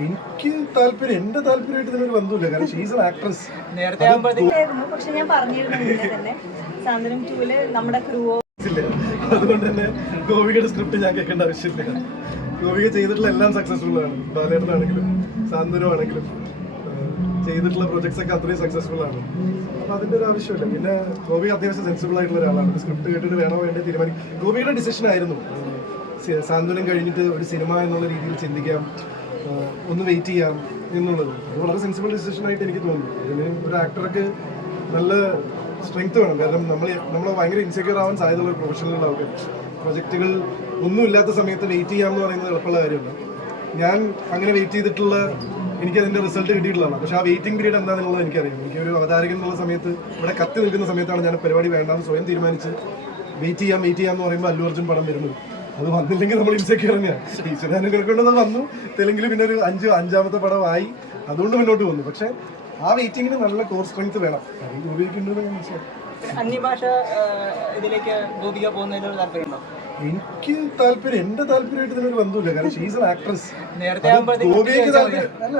എനിക്ക് താല്പര്യം എന്റെ താല്പര്യമായിട്ട് ഇതിനൊരു ബന്ധമില്ല. കാരണം ഷീസ് ആൻ ആക്ട്രസ് നേരത്തെ പക്ഷെ ഞാൻ പറഞ്ഞിരുന്നു തന്നെ. നമ്മുടെ അതുകൊണ്ട് തന്നെ ഗോപികയുടെ സ്ക്രിപ്റ്റ് ഞാൻ കേൾക്കേണ്ട ആവശ്യമില്ല. ഗോപിക ചെയ്തിട്ടുള്ള എല്ലാം സക്സസ്ഫുൾ ആണ്. ബാലേട്ടനാണെങ്കിലും സാന്ത്വനം ആണെങ്കിലും ചെയ്തിട്ടുള്ള പ്രൊജക്ട്സ് ഒക്കെ അത്രയും സക്സസ്ഫുൾ ആണ്. അപ്പൊ അതിന്റെ ഒരു ആവശ്യമില്ല. പിന്നെ ഗോപിക അത്യാവശ്യം സെൻസിബിൾ ആയിട്ടുള്ള ഒരാളാണ്. സ്ക്രിപ്റ്റ് കേട്ടിട്ട് വേണോ വേണ്ടേ തീരുമാനിക്കും ഗോപിയുടെ ഡിസിഷൻ ആയിരുന്നു. സാന്ത്വനം കഴിഞ്ഞിട്ട് ഒരു സിനിമ എന്നുള്ള രീതിയിൽ ചിന്തിക്കാം. ഒന്ന് വെയിറ്റ് ചെയ്യാം എന്നുള്ളത്. അത് വളരെ സെൻസിബിൾ ഡിസിഷൻ ആയിട്ട് എനിക്ക് തോന്നുന്നു. അതിന് ഒരു ആക്ടർക്ക് നല്ല സ്ട്രെങ്ത് വേണം. കാരണം നമ്മൾ നമ്മൾ ഭയങ്കര ഇൻസെക്യൂർ ആവാൻ സാധ്യതയുള്ള ഒരു പ്രൊഫഷണലുകളാവുക പ്രൊജക്റ്റുകൾ ഒന്നുമില്ലാത്ത സമയത്ത് വെയിറ്റ് ചെയ്യാമെന്ന് പറയുന്നത് എളുപ്പമുള്ള കാര്യമല്ല. ഞാൻ അങ്ങനെ വെയിറ്റ് ചെയ്തിട്ടുള്ള എനിക്ക് അതിന്റെ റിസൾട്ട് കിട്ടിയിട്ടുള്ളതാണ്. പക്ഷെ ആ വെയിറ്റിംഗ് പീരീഡ് എന്താണെന്നുള്ളത് എനിക്കറിയാം. എനിക്ക് ഒരു അവതാരകൻ എന്നുള്ള സമയത്ത് ഇവിടെ കത്തി നിൽക്കുന്ന സമയത്താണ് ഞാൻ പരിപാടി വേണ്ടാന്ന് സ്വയം തീരുമാനിച്ച് വെയിറ്റ് ചെയ്യാം വെയിറ്റ് ചെയ്യാം എന്ന് പറയുമ്പോൾ അല്ലു അർജുൻ പടം വരുന്നത്. അത് വന്നില്ലെങ്കിൽ നമ്മൾ ഇൻസെക്യൂർ തന്നെയാണ് ടീച്ചറാനുകൊണ്ടത് വന്നു. തെലുങ്കിൽ പിന്നെ ഒരു അഞ്ച് അഞ്ചാമത്തെ പടമായി. അതുകൊണ്ട് മുന്നോട്ട് വന്നു പക്ഷെ ആ വെയിറ്റിങ്ങിന് നല്ല കോർ സ്ട്രെങ്ത് വേണം. ഉപയോഗിക്കേണ്ടത് അന്യഭാഷ ഇതിലേക്ക് ഗോപിക താല്പര്യമുണ്ടോ? എനിക്ക് താല്പര്യം എന്റെ താല്പര്യമായിട്ട് ഇതിനൊരു ബന്ധമില്ല. കാരണം ഷീസ് ആൻ ആക്ട്രസ് താല്പര്യം അല്ല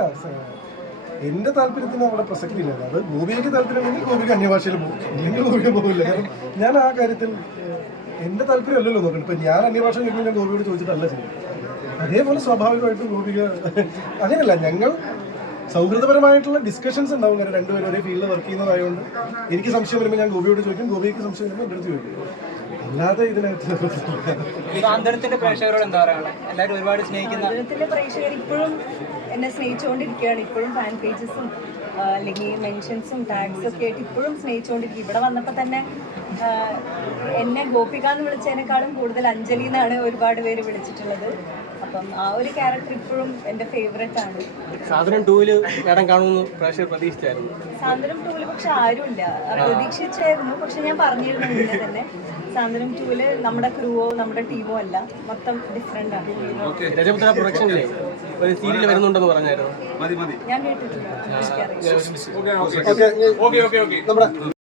എന്റെ താല്പര്യത്തിന് അവിടെ പ്രസക്തി ഇല്ല അത് ഗോപിക്ക് താല്പര്യം ഉണ്ടെങ്കിൽ ഗോപിക്ക് അന്യഭാഷയിൽ പോകും. ഇല്ലെങ്കിൽ ഗോപിക പോകില്ല കാരണം ഞാൻ ആ കാര്യത്തിൽ എന്റെ താല്പര്യം അല്ലല്ലോ നോക്കണം ഇപ്പൊ ഞാൻ അന്യഭാഷ കേൾക്കുമ്പോൾ ഞാൻ ഗോപിയോട് ചോദിച്ചിട്ടല്ല ചെയ്യും അതേപോലെ സ്വാഭാവികമായിട്ടും ഗോപിക അങ്ങനെയല്ല ഞങ്ങൾ സൗഹൃദപരമായിട്ടുള്ള ഡിസ്കഷൻസ് ഉണ്ടാവും. കാരണം രണ്ടുപേരും ഒരേ ഫീൽഡിൽ വർക്ക് ചെയ്യുന്നതായതുകൊണ്ട് എനിക്ക് സംശയം വരുമ്പോൾ ഞാൻ ഗോപിയോട് ചോദിക്കും ഗോപിക്ക് സംശയം വരുമ്പോൾ എന്റെ അടുത്ത് ചോദിക്കും. അല്ലാതെ ഇതിനകത്ത് പ്രേക്ഷകരോട് എന്താ പറയുക എല്ലാവരും ഒരുപാട് സ്നേഹിക്കുന്ന പ്രേക്ഷകർ ഇപ്പോഴും എന്നെ സ്നേഹിച്ചുകൊണ്ടിരിക്കുകയാണ്. ഇപ്പോഴും ഫാൻ പേജസും അല്ലെങ്കിൽ മെൻഷൻസും ടാഗ്സും ഒക്കെ ആയിട്ട് ഇപ്പോഴും സ്നേഹിച്ചുകൊണ്ടിരിക്കും. ഇവിടെ വന്നപ്പോൾ തന്നെ എന്നെ ഗോപിക എന്ന് വിളിച്ചതിനേക്കാളും കൂടുതൽ അഞ്ജലി എന്നാണ് ഒരുപാട് പേര് വിളിച്ചിട്ടുള്ളത്. അപ്പം ആ ഒരു ക്യാരക്ടർ ഇപ്പോഴും എന്റെ ഫേവറേറ്റ് ആണ്. സാധനം ടൂൽ കാണുമെന്ന് പ്രേക്ഷകർ പ്രതീക്ഷിച്ചായിരുന്നു. സാന്ദ്രം ടൂൽ പക്ഷെ ആരുമില്ല. പ്രതീക്ഷിച്ചായിരുന്നു. പക്ഷെ ഞാൻ പറഞ്ഞിരുന്നു മുന്നേ തന്നെ. സാന്ദ്രം ടൂൽ നമ്മുടെ ക്രൂവോ നമ്മുടെ ടീമോ അല്ല. മൊത്തം ഡിഫറെന്റ് ആണ്. രജപുത്ര പ്രൊഡക്ഷനിലെ ഒരു സീരിയൽ വരുന്നുണ്ടെന്ന് പറഞ്ഞായിരുന്നു. ഞാൻ കേട്ടിട്ടില്ല. എനിക്കറിയില്ല ഓക്കെ